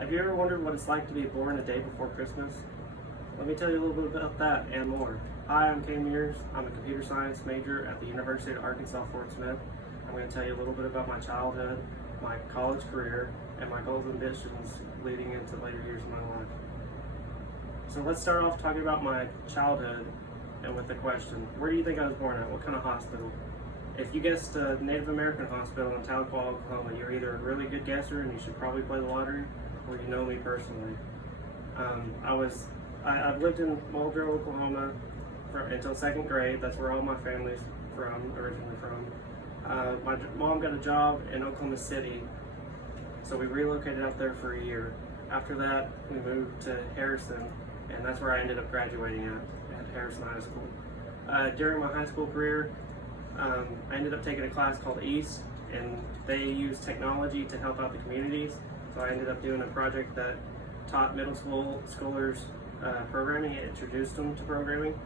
Have you ever wondered what it's like to be born a day before Christmas? Let me tell you a little bit about that and more. Hi, I'm Kay Mears. I'm a computer science major at the University of Arkansas Fort Smith. I'm going to tell you a little bit about my childhood, my college career, and my goals and ambitions leading into later years of my life. So let's start off talking about my childhood and with the question, where do you think I was born at? What kind of hospital? If you guessed a Native American hospital in Tahlequah, Oklahoma, you're either a really good guesser and you should probably play the lottery, or you know me personally. I've lived in Muldrow, Oklahoma until second grade. That's where all my family's originally from. My mom got a job in Oklahoma City, so we relocated out there for a year. After that, we moved to Harrison, and that's where I ended up graduating at Harrison High School. During my high school career, I ended up taking a class called EAST, and they use technology to help out the communities. So I ended up doing a project that taught middle schoolers programming. It introduced them to programming.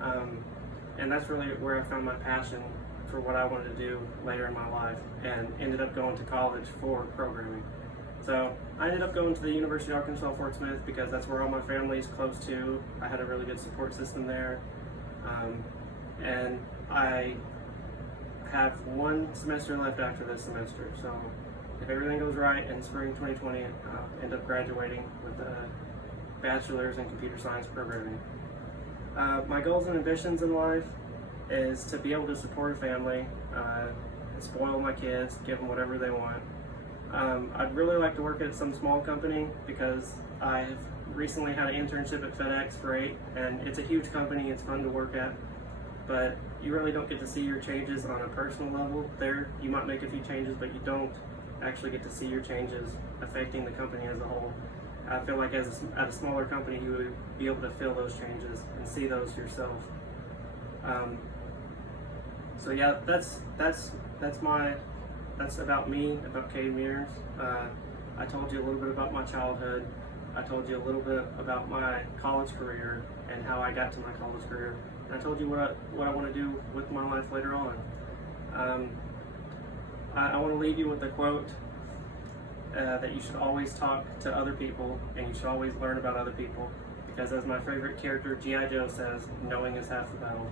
And that's really where I found my passion for what I wanted to do later in my life, and ended up going to college for programming. So I ended up going to the University of Arkansas Fort Smith because that's where all my family is close to. I had a really good support system there. And I have one semester left after this semester. So if everything goes right in spring 2020, I'll end up graduating with a bachelor's in computer science programming. My goals and ambitions in life is to be able to support a family, spoil my kids, give them whatever they want. I'd really like to work at some small company because I've recently had an internship at FedEx Freight, and it's a huge company, it's fun to work at, but you really don't get to see your changes on a personal level. There, you might make a few changes, but you don't actually get to see your changes affecting the company as a whole. I feel like at a smaller company, you would be able to feel those changes and see those yourself. So yeah, that's about me, about Kay Mears. I told you a little bit about my childhood. I told you a little bit about my college career and how I got to my college career. And I told you what I want to do with my life later on. I want to leave you with a quote that you should always talk to other people, and you should always learn about other people, because as my favorite character G.I. Joe says, knowing is half the battle.